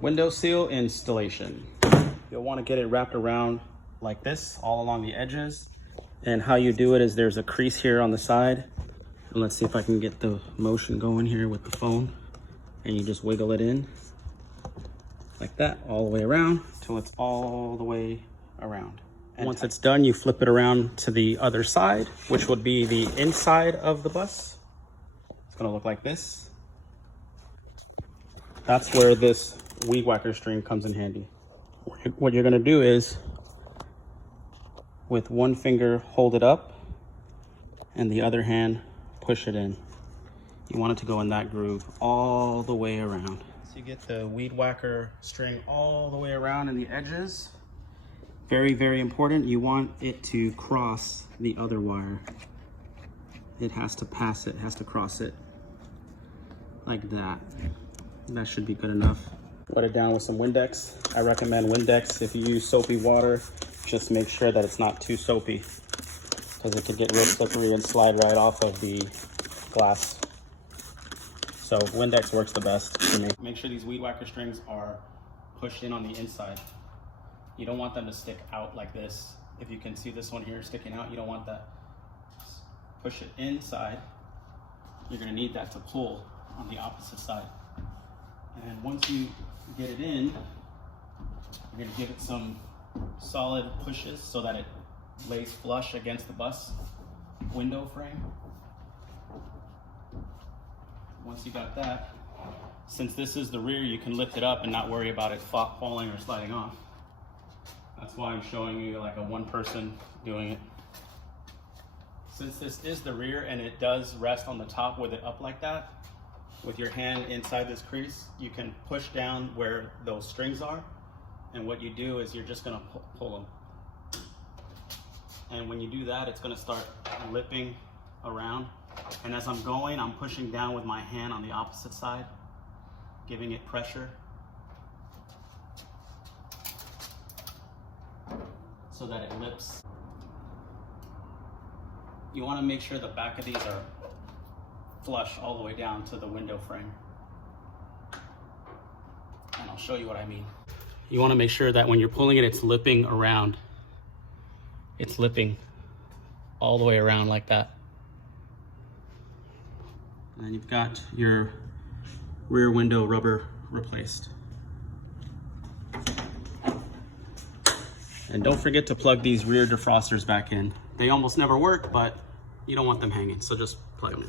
Window seal installation. You'll want to get it wrapped around like this, all along the edges. And how you do it is there's a crease here on the side. And let's see if I can get the motion going here with the phone. And you just wiggle it in like that, all the way around till it's all the way around. And once it's done, you flip it around to the other side, which would be the inside of the bus. It's gonna look like this. That's where this weed whacker string comes in handy. What you're gonna do is, with one finger, hold it up, and the other hand, push it in. You want it to go in that groove all the way around. So you get the weed whacker string all the way around in the edges. Very, very important. You want it to cross the other wire. It has to pass it, has to cross it like that. That should be good enough. Wet it down with some Windex. I recommend Windex. If you use soapy water, just make sure that it's not too soapy, because it could get real slippery and slide right off of the glass. So Windex works the best for me. Make sure these weed whacker strings are pushed in on the inside. You don't want them to stick out like this. If you can see this one here sticking out, you don't want that. Push it inside. You're gonna need that to pull on the opposite side. And once you get it in, you're gonna give it some solid pushes so that it lays flush against the bus window frame. Once you got that, since this is the rear, you can lift it up and not worry about it falling or sliding off. That's why I'm showing you like a one person doing it. Since this is the rear and it does rest on the top with it up like that, with your hand inside this crease, you can push down where those strings are. And what you do is you're just gonna pull them. And when you do that, it's gonna start lipping around. And as I'm going, I'm pushing down with my hand on the opposite side, giving it pressure so that it lips. You want to make sure the back of these are flush all the way down to the window frame. And I'll show you what I mean. You want to make sure that when you're pulling it, it's lipping around. It's lipping all the way around like that. And then you've got your rear window rubber replaced. And don't forget to plug these rear defrosters back in. They almost never work, but you don't want them hanging, so just plug them in.